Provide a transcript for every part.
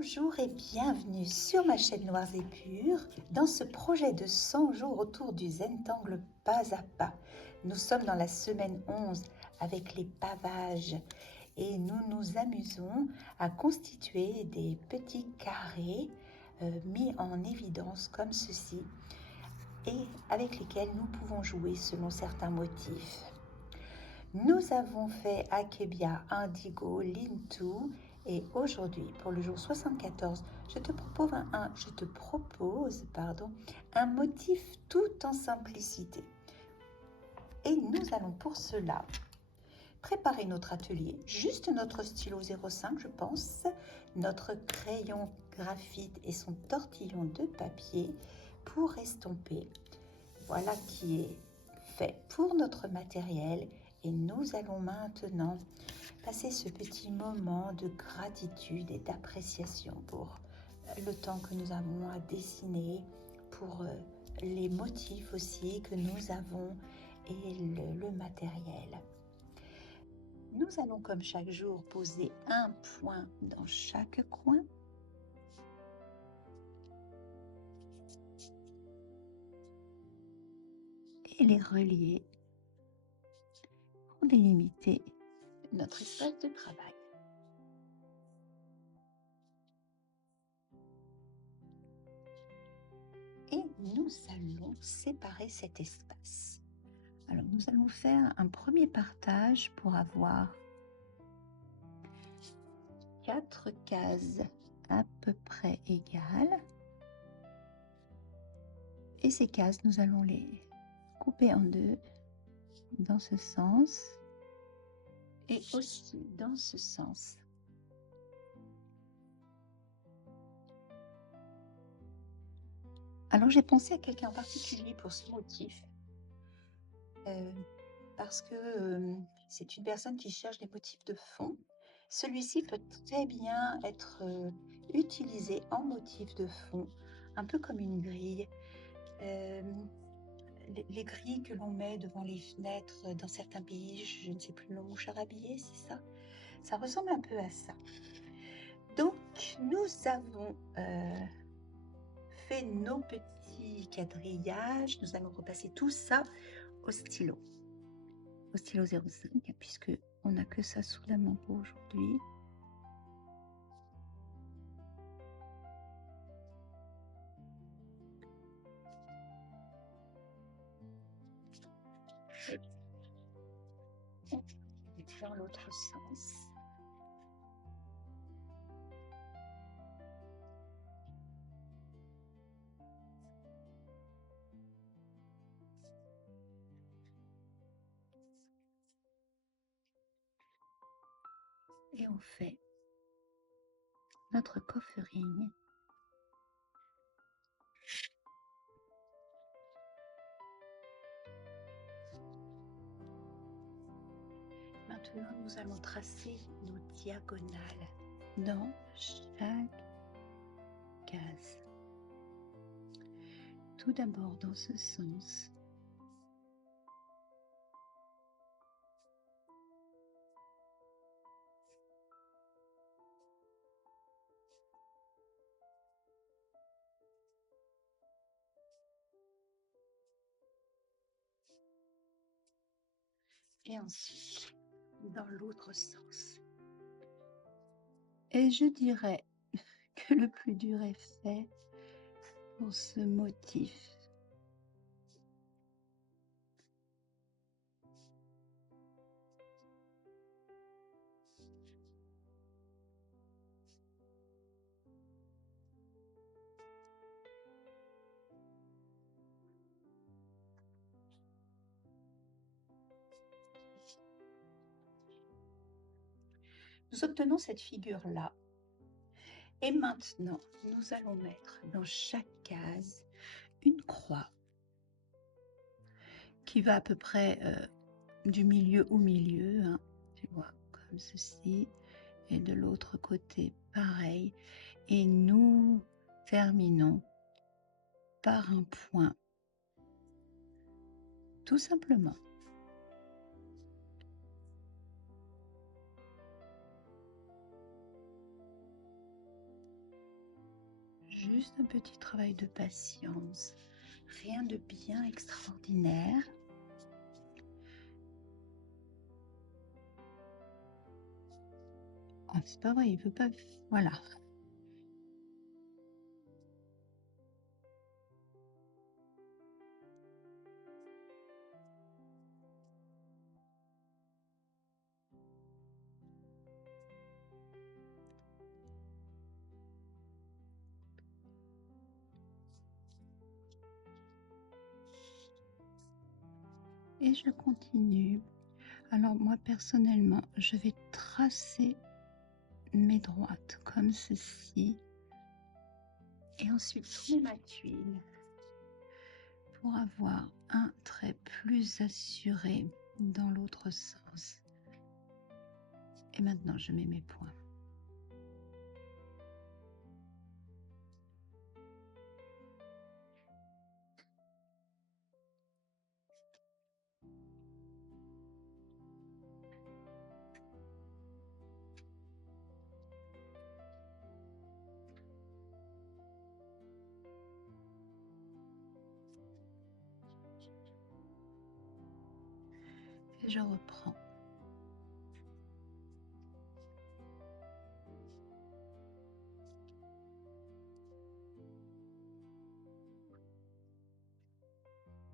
Bonjour et bienvenue sur ma chaîne Noirs et Purs dans ce projet de 100 jours autour du Zentangle pas à pas. Nous sommes dans la semaine 11 avec les pavages et nous nous amusons à constituer des petits carrés mis en évidence comme ceci et avec lesquels nous pouvons jouer selon certains motifs. Nous avons fait Akebia, Indigo, Lintou et aujourd'hui, pour le jour 74, je te propose un motif tout en simplicité. Et nous allons pour cela préparer notre atelier, juste notre stylo 05 je pense, notre crayon graphite et son tortillon de papier pour estomper. Voilà qui est fait pour notre matériel. Et nous allons maintenant passer ce petit moment de gratitude et d'appréciation pour le temps que nous avons à dessiner, pour les motifs aussi que nous avons et le matériel. Nous allons comme chaque jour poser un point dans chaque coin. Et les relier pour délimiter notre espace de travail. Et nous allons séparer cet espace. Alors, nous allons faire un premier partage pour avoir 4 cases à peu près égales. Et ces cases, nous allons les couper en deux dans ce sens et aussi dans ce sens. Alors, j'ai pensé à quelqu'un en particulier pour ce motif. Parce que c'est une personne qui cherche des motifs de fond. Celui-ci peut très bien être utilisé en motif de fond, un peu comme une grille. Les grilles que l'on met devant les fenêtres dans certains pays, je ne sais plus le nom, charabillé, c'est ça? Ça ressemble un peu à ça. Donc, nous avons fait nos petits quadrillages. Nous allons repasser tout ça au stylo 05, puisque on n'a que ça sous la main pour aujourd'hui. Et dans l'autre sens. Et on fait notre coffering. Maintenant, nous allons tracer nos diagonales dans chaque case. Tout d'abord dans ce sens. Et ensuite dans l'autre sens. Et je dirais que le plus dur est fait pour ce motif. Nous obtenons cette figure-là. Et maintenant, nous allons mettre dans chaque case une croix qui va à peu près du milieu au milieu, hein, tu vois, comme ceci. Et de l'autre côté, pareil. Et nous terminons par un point. Tout simplement. Juste un petit travail de patience. Rien de bien extraordinaire. Oh, c'est pas vrai, il veut pas... Voilà. Et je continue. Alors moi personnellement, je vais tracer mes droites comme ceci. Et ensuite tourner ma tuile pour avoir un trait plus assuré dans l'autre sens. Et maintenant je mets mes points. Et je reprends.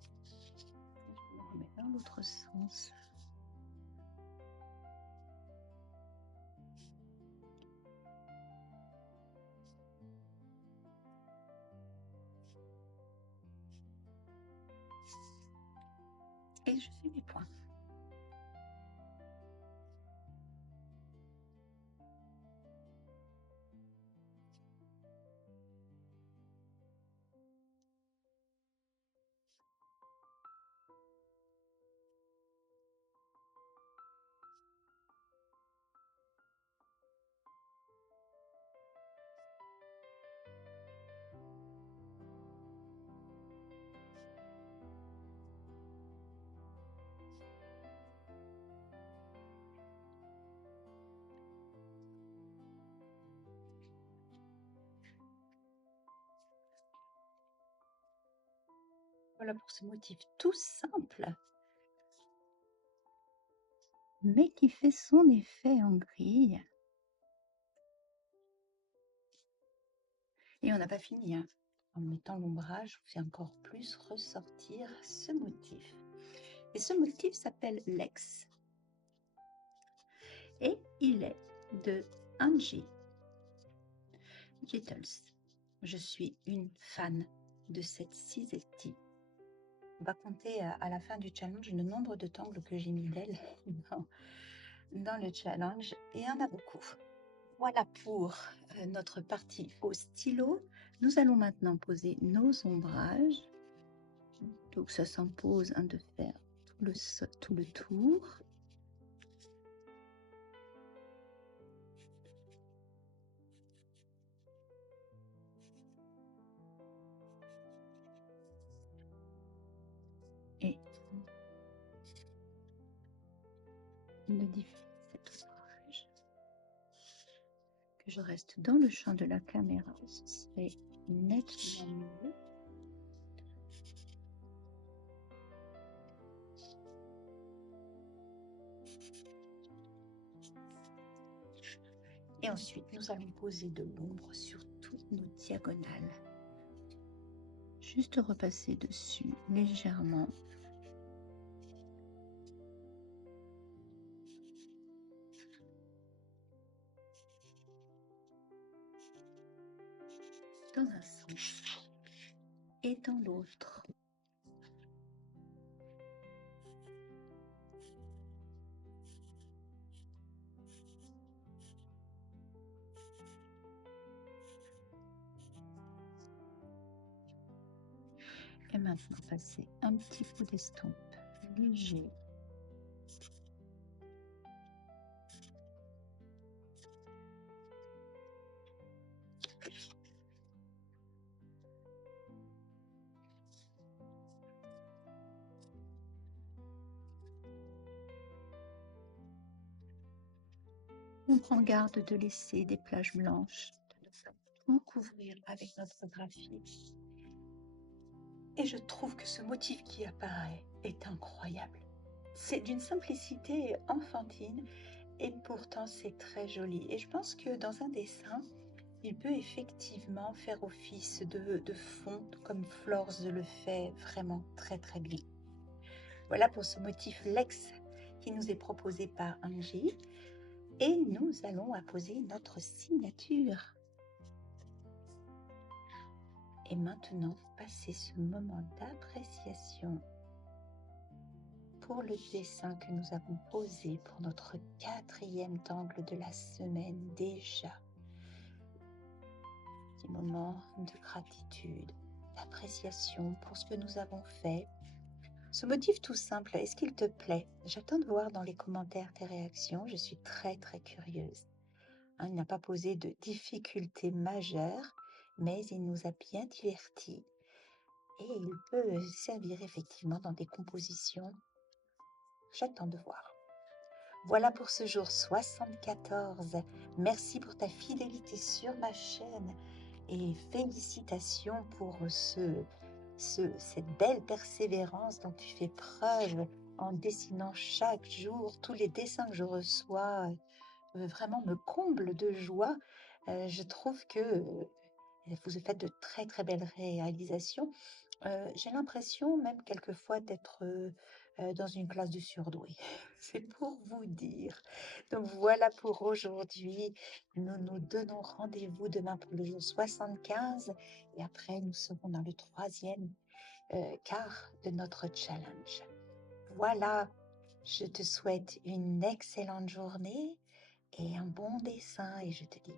Je le remets dans l'autre sens. Et je fais mes points. Voilà pour ce motif tout simple, mais qui fait son effet en grille. Et on n'a pas fini, hein. En mettant l'ombrage, je vous fais encore plus ressortir ce motif. Et ce motif s'appelle Lex. Et il est de Angie Littles. Je suis une fan de cette cisetti. On va compter à la fin du challenge le nombre de tangles que j'ai mis d'elle dans le challenge. Et il y en a beaucoup. Voilà pour notre partie au stylo. Nous allons maintenant poser nos ombrages. Donc ça s'impose de faire tout le tour. Et de diffuser cet ombrage. Que je reste dans le champ de la caméra, ce serait nettement mieux. Et ensuite, nous allons poser de l'ombre sur toutes nos diagonales. Juste repasser dessus légèrement. Dans un sens et dans l'autre. Et maintenant, passer un petit coup d'estompe léger. On prend garde de laisser des plages blanches, de ne pas tout couvrir avec notre graphite. Et je trouve que ce motif qui apparaît est incroyable. C'est d'une simplicité enfantine et pourtant c'est très joli. Et je pense que dans un dessin, il peut effectivement faire office de fond, comme Flores le fait vraiment très très bien. Voilà pour ce motif Lex qui nous est proposé par Angie. Et nous allons apposer notre signature. Et maintenant, passer ce moment d'appréciation pour le dessin que nous avons posé pour notre 4e angle de la semaine déjà. Petit moment de gratitude, d'appréciation pour ce que nous avons fait. Ce motif tout simple, est-ce qu'il te plaît? J'attends de voir dans les commentaires tes réactions, je suis très très curieuse. Il n'a pas posé de difficultés majeures, mais il nous a bien divertis et il peut servir effectivement dans des compositions. J'attends de voir. Voilà pour ce jour 74. Merci pour ta fidélité sur ma chaîne et félicitations pour cette belle persévérance dont tu fais preuve en dessinant chaque jour. Tous les dessins que je reçois vraiment me comblent de joie. Je trouve que vous faites de très très belles réalisations. J'ai l'impression même quelquefois d'être dans une classe de surdoués. C'est pour vous dire. Donc voilà pour aujourd'hui. Nous nous donnons rendez-vous demain pour le jour 75 et après nous serons dans le 3e quart de notre challenge. Voilà, je te souhaite une excellente journée et un bon dessin et je te dis